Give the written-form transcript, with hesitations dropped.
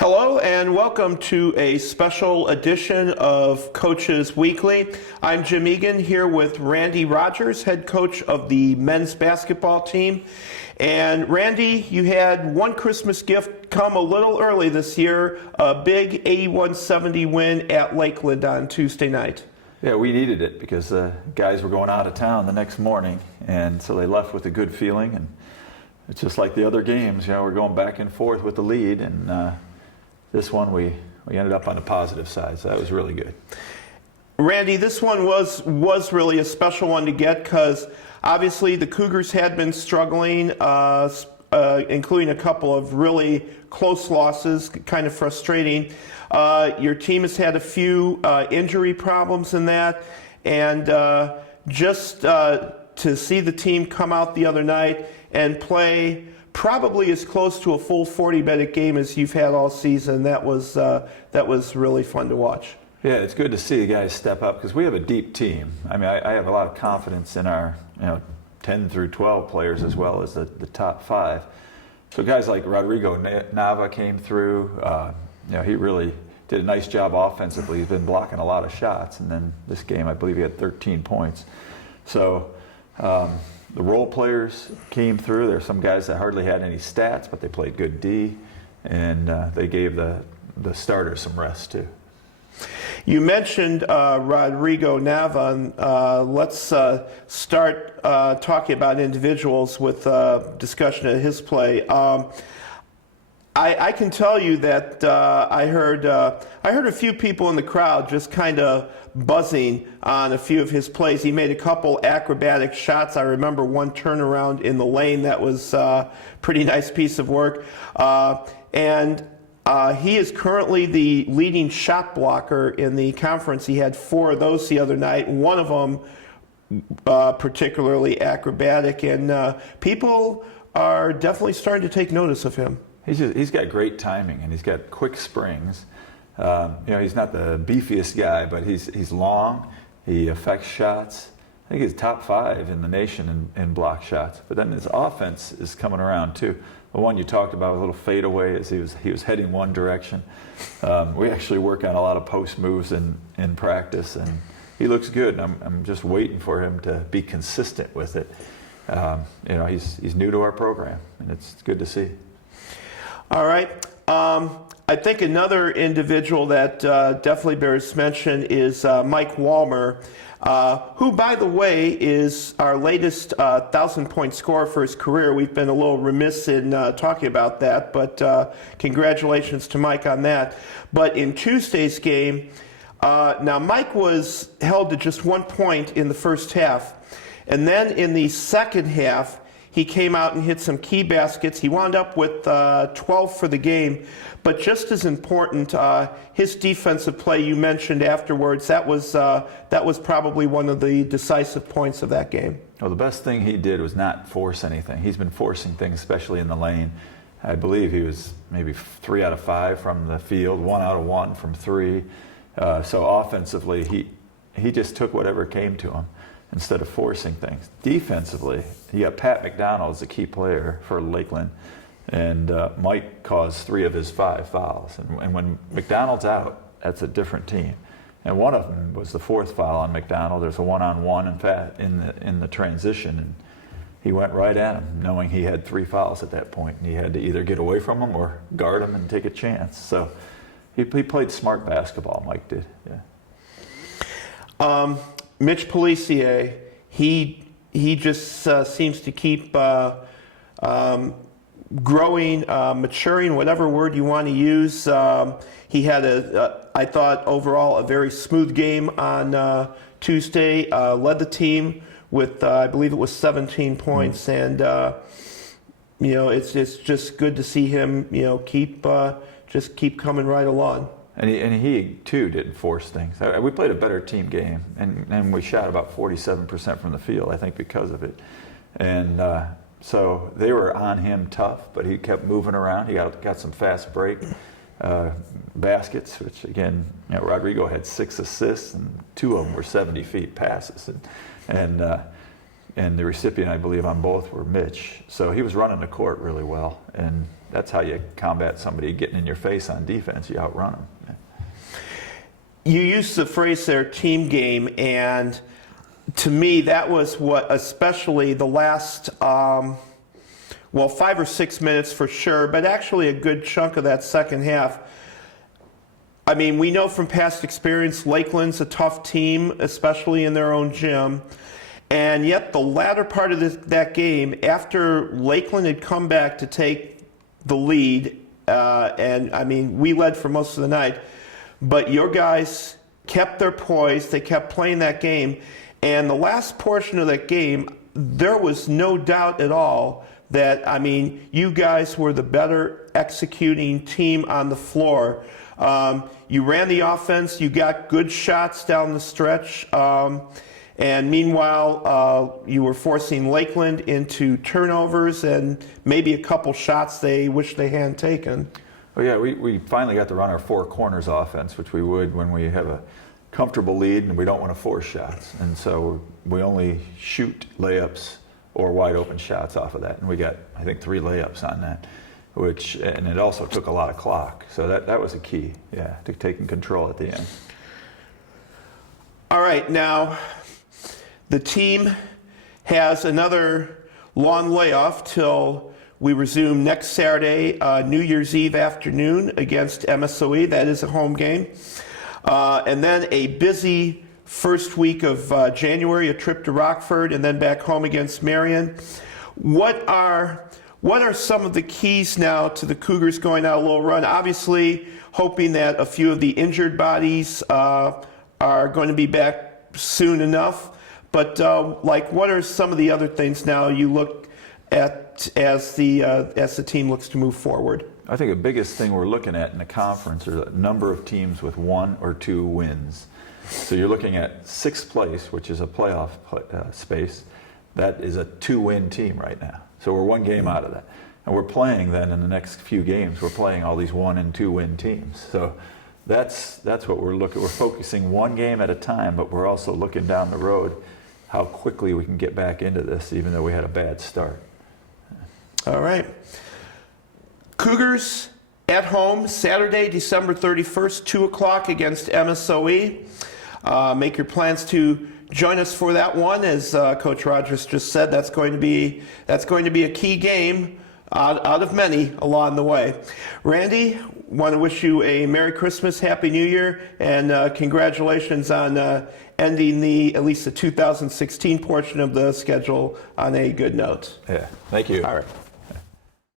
Hello and welcome to a special edition of Coaches Weekly. I'm Jim Egan here with Randy Rogers, head coach of the men's basketball team. And Randy, you had one Christmas gift come a little early this year, a big 81-70 win at Lakeland on Tuesday night. Yeah, we needed it because the guys were going out of town the next morning, and so they left with a good feeling. And it's just like the other games, we're going back and forth with the lead, and this one we ended up on the positive side, so that was really good. Randy, this one was really a special one to get because obviously the Cougars had been struggling, including a couple of really close losses, kind of frustrating. Your team has had a few injury problems in that, and just to see the team come out the other night and play probably as close to a full 40-minute game as you've had all season, that was really fun to watch. Yeah, it's good to see the guys step up because we have a deep team. I mean, I have a lot of confidence in our 10 through 12 players as well as the top 5. So guys like Rodrigo Nava came through. He really did a nice job offensively. He's been blocking a lot of shots, and then this game I believe he had 13 points. So the role players came through. There are some guys that hardly had any stats, but they played good D, and they gave the starters some rest too. You mentioned Rodrigo Nava, and let's start talking about individuals with discussion of his play. I can tell you that I heard a few people in the crowd just kind of buzzing on a few of his plays. He made a couple acrobatic shots. I remember one turnaround in the lane that was a pretty nice piece of work. And he is currently the leading shot blocker in the conference. He had 4 of those the other night. One of them particularly acrobatic, and people are definitely starting to take notice of him. He's got great timing, and he's got quick springs. He's not the beefiest guy, but he's long. He affects shots. I think he's top 5 in the nation in block shots. But then his offense is coming around too. The one you talked about, a little fadeaway, as he was heading one direction. We actually work on a lot of post moves in practice, and he looks good. I'm just waiting for him to be consistent with it. He's new to our program, and it's good to see. All right. I think another individual that definitely bears mention is Mike Walmer, who, by the way, is our latest 1,000-point scorer for his career. We've been a little remiss in talking about that, but congratulations to Mike on that. But in Tuesday's game, now Mike was held to just 1 point in the first half, and then in the second half, he came out and hit some key baskets. He wound up with 12 for the game. But just as important, his defensive play you mentioned afterwards, that was probably one of the decisive points of that game. Well, the best thing he did was not force anything. He's been forcing things, especially in the lane. I believe he was maybe 3 out of 5 from the field, 1 out of 1 from 3. So offensively, he just took whatever came to him instead of forcing things. Defensively, you got Pat McDonald as a key player for Lakeland, and Mike caused 3 of his 5 fouls. And when McDonald's out, that's a different team. And one of them was the 4th foul on McDonald. There's a one-on-one, in fact, in the transition, and he went right at him, knowing he had 3 fouls at that point, and he had to either get away from him or guard him and take a chance. So he played smart basketball, Mike did. Yeah. Mitch Policier, he just seems to keep growing, maturing, whatever word you want to use. He had I thought overall a very smooth game on Tuesday. Led the team with I believe it was 17 points, and it's just good to see him keep coming right along. And he too didn't force things. We played a better team game, and we shot about 47% from the field, I think, because of it. And so they were on him tough, but he kept moving around. He got some fast break baskets, which again, Rodrigo had 6 assists, and 2 of them were 70 feet passes, and the recipient, I believe, on both were Mitch. So he was running the court really well, and that's how you combat somebody getting in your face on defense. You outrun them. You used the phrase there, team game, and to me, that was what, especially the last, 5 or 6 minutes for sure, but actually a good chunk of that second half. I mean, we know from past experience, Lakeland's a tough team, especially in their own gym. And yet the latter part of that game, after Lakeland had come back to take the lead, and I mean, we led for most of the night, but your guys kept their poise, they kept playing that game, and the last portion of that game, there was no doubt at all that, I mean, you guys were the better executing team on the floor. You ran the offense, you got good shots down the stretch, and meanwhile, you were forcing Lakeland into turnovers and maybe a couple shots they wish they hadn't taken. Oh yeah, we finally got to run our four corners offense, which we would when we have a comfortable lead and we don't want to force shots. And so we only shoot layups or wide open shots off of that. And we got, I think, 3 layups on that, and it also took a lot of clock. So that was a key, yeah, to taking control at the end. All right, now the team has another long layoff till we resume next Saturday, New Year's Eve afternoon against MSOE. That is a home game. And then a busy first week of January, a trip to Rockford, and then back home against Marion. What are some of the keys now to the Cougars going out a little run? Obviously, hoping that a few of the injured bodies are going to be back soon enough. But what are some of the other things now you look at as the team looks to move forward? I think the biggest thing we're looking at in the conference are the number of teams with 1 or 2 wins. So you're looking at 6th place, which is a playoff space. That is a 2-win team right now. So we're 1 game out of that. And we're playing then in the next few games, we're playing all these 1- and 2-win teams. So that's what we're looking. We're focusing 1 game at a time, but we're also looking down the road how quickly we can get back into this, even though we had a bad start. All right. Cougars at home, Saturday, December 31st, 2 o'clock against MSOE. Make your plans to join us for that one. As Coach Rogers just said, that's going to be a key game out of many along the way. Randy, want to wish you a Merry Christmas, Happy New Year, and congratulations on ending at least the 2016 portion of the schedule on a good note. Yeah, thank you. All right.